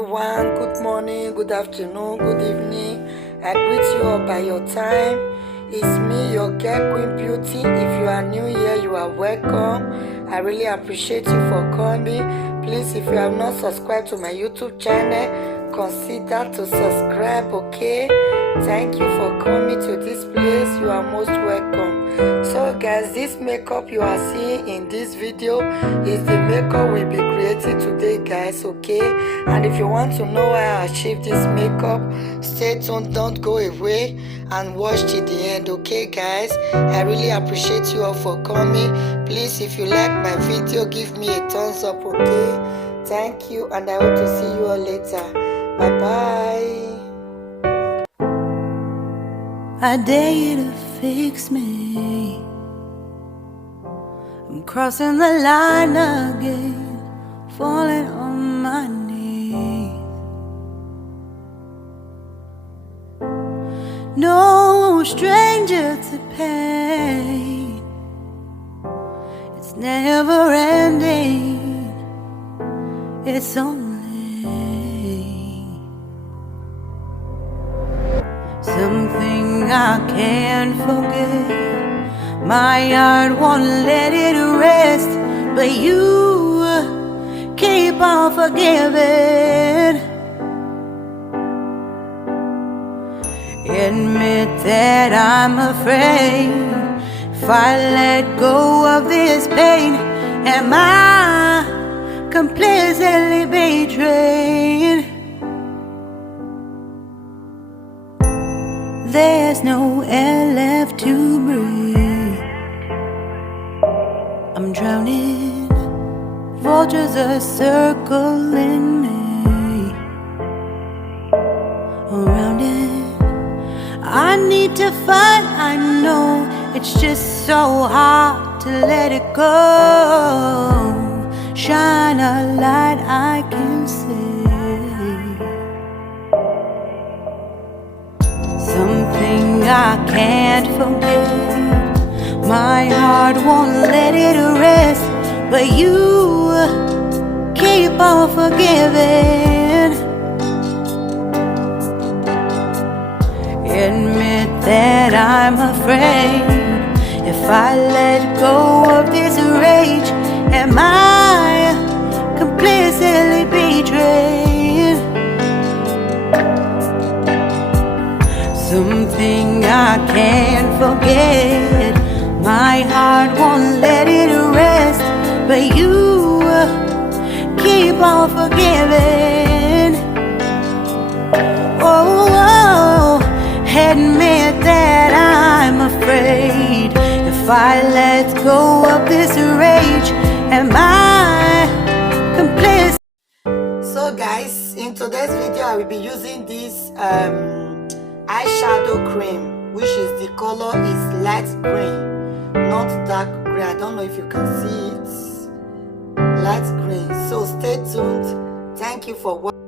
everyone. Good morning, good afternoon, good evening. I greet you all by your time. It's me, your girl Queen Beauty. If you are new here, you are welcome. I really appreciate you for coming. Please, if you have not subscribed to my YouTube channel, consider to subscribe, okay? Thank you for coming to this place. You are most welcome. So guys, this makeup you are seeing in this video is the makeup we'll be creating today, guys, okay? And if you want to know how I achieved this makeup, stay tuned, don't go away and watch till the end, okay guys? I really appreciate you all for coming. Please, if you like my video, give me a thumbs up, okay? Thank you, and I hope to see you all later. Bye bye. I dare you to fix me. I'm crossing the line again, falling on my knees. No stranger to pain, it's never ending, it's only something I can't forget. My heart won't let it rest, but you keep on forgiving. Admit that I'm afraid. If I let go of this pain, am I completely betrayed? There's no air left to breathe. I'm drowning. Vultures are circling me around it. I need to fight. I know it's just so hard to let it go. Shine a light I can see. Something I can't forget. My heart won't let it rest, but you keep on forgiving. Admit that I'm afraid. If I let go of this rage, am I completely betrayed? Something I can't forget. My heart won't let it rest, but you keep on forgiving. Oh, admit that I'm afraid. If I let go of this rage, am I complicit? So guys, in today's video I will be using this eyeshadow cream, which is the color is light green, not dark green. I don't know if you can see it. Light green. So stay tuned. Thank you for watching.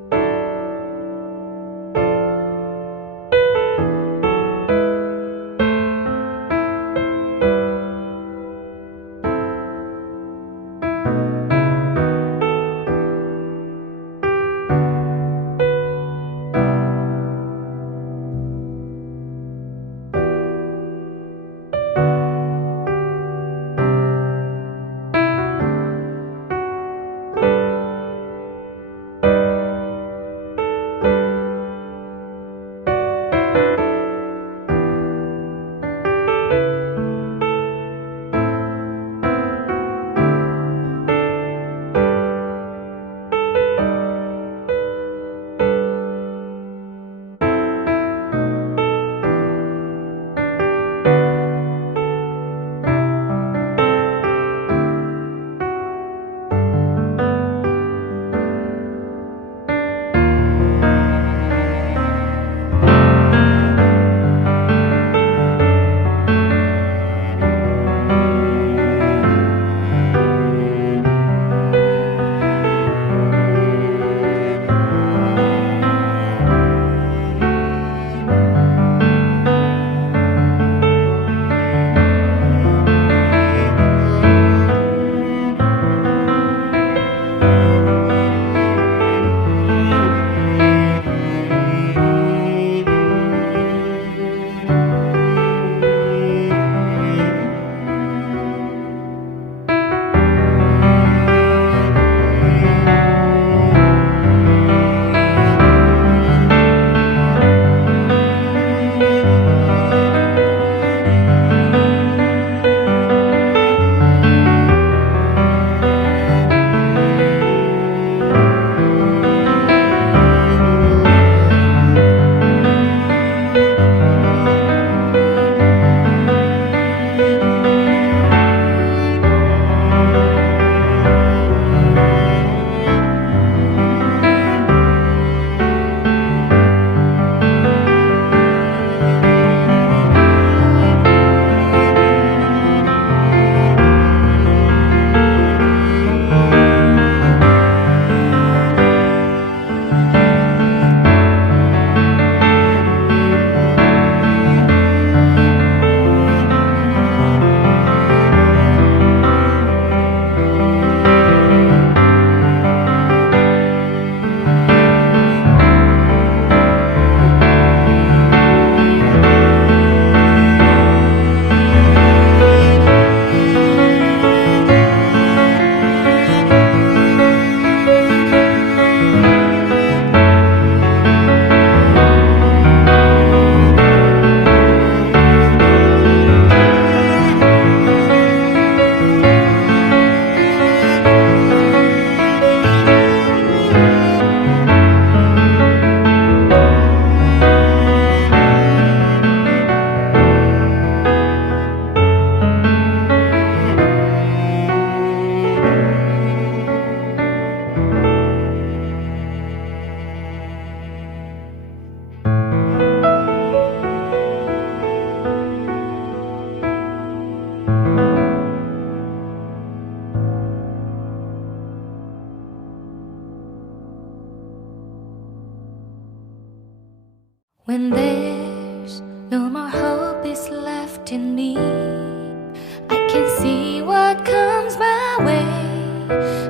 can see what comes my way,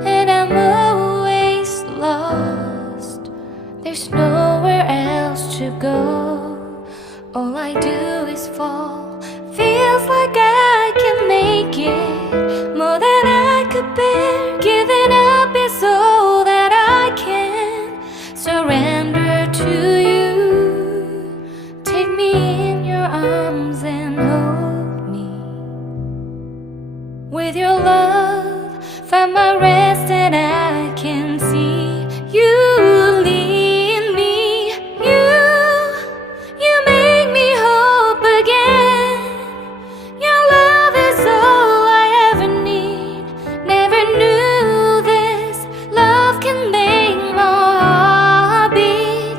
and I'm always lost. There's nowhere else to go. All I do is fall. Feels like I can make it more than I could bear. Giving up is all that I can surrender to you. Take me in your arms and hold me. With your love, find my rest, and I can see you lead me. You make me hope again. Your love is all I ever need. Never knew this love can make my heart beat.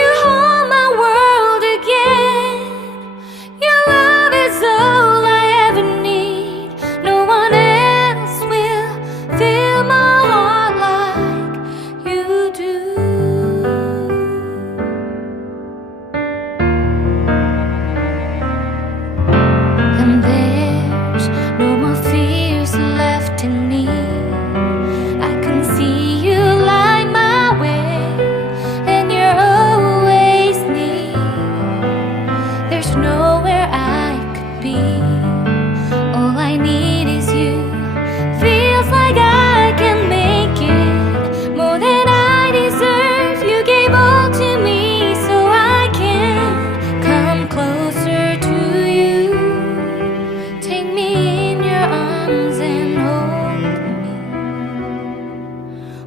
You hold my world again. Your love is all I ever need. No one else will fill my heart like you do. And there's no more fears left in me. I can see you light my way, and you're always near. There's nowhere I could be. All I need is you. Feels like I can make it more than I deserve. You gave all to me so I can come closer to you. Take me in your arms and hold me.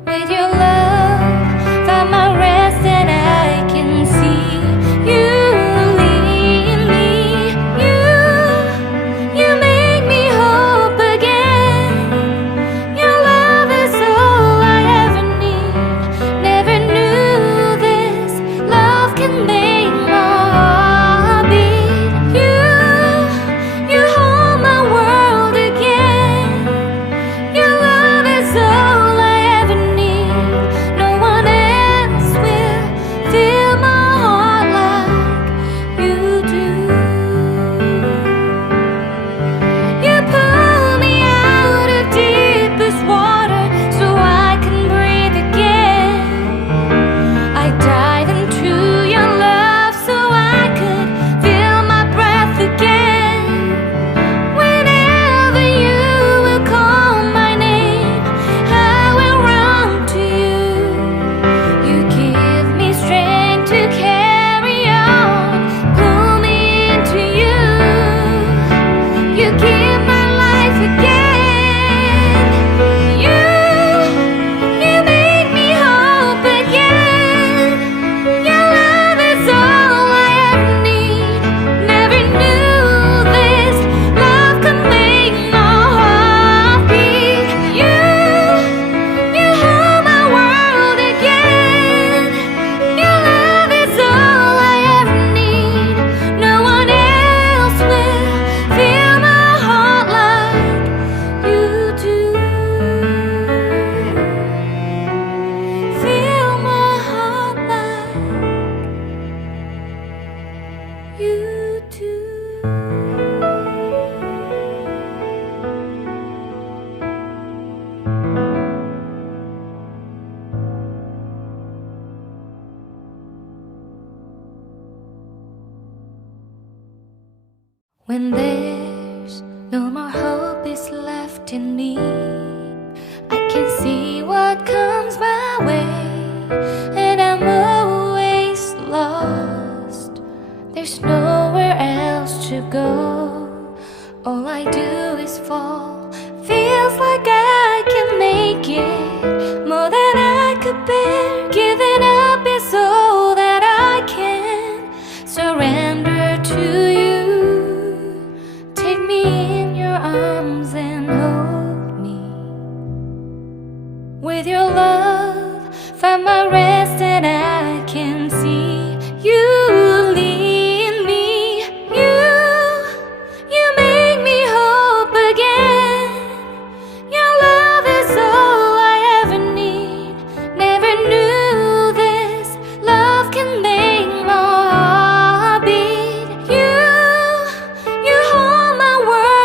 With your love, find my rest, and I can see you lead me. You make me hope again. Your love is all I ever need. Never knew this love can make my heart beat. You hold my world again. Your love is all I ever need. No one else will fill my heart like you do. You pull me out of deepest water so I can breathe again. I dive into your love so I could feel my breath again. Whenever you will call my name, I will run to you. You give me strength to carry on. Pull me into you. You give my life again. You make me hope again. Your love is all I ever need. Never knew this love could make my heart beat. You hold my world again. Your love is all I ever need. No one else will fill my heart like you do. Fill my heart like you do. When there's no more hope is left in me, I can see what comes my way, and I'm always lost. There's nowhere else to go. All I do is fall. Feels like I can make it more than I could bear. Giving up is all that I can surrender to you. Take me in your arms and hold me. With your love, find my rest, and I can see you lead me. You make me hope again. Your love is all I ever need. Never knew this love can make my heart beat. You hold my world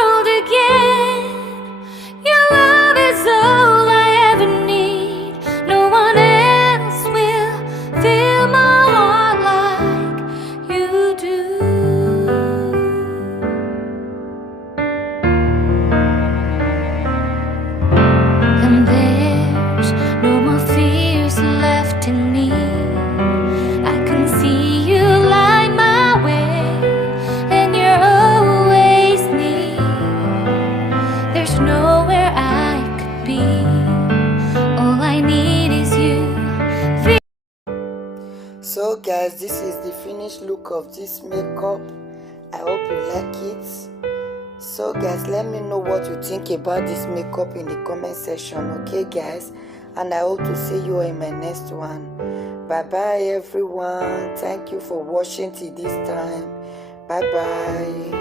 finished look of this makeup. I hope you like it. So guys, let me know what you think about this makeup in the comment section, okay guys? And I hope to see you in my next one. Bye bye everyone. Thank you for watching till this time. Bye bye.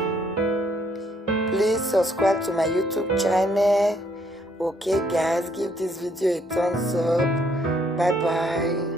Please subscribe to my YouTube channel. Okay guys, give this video a thumbs up. Bye bye.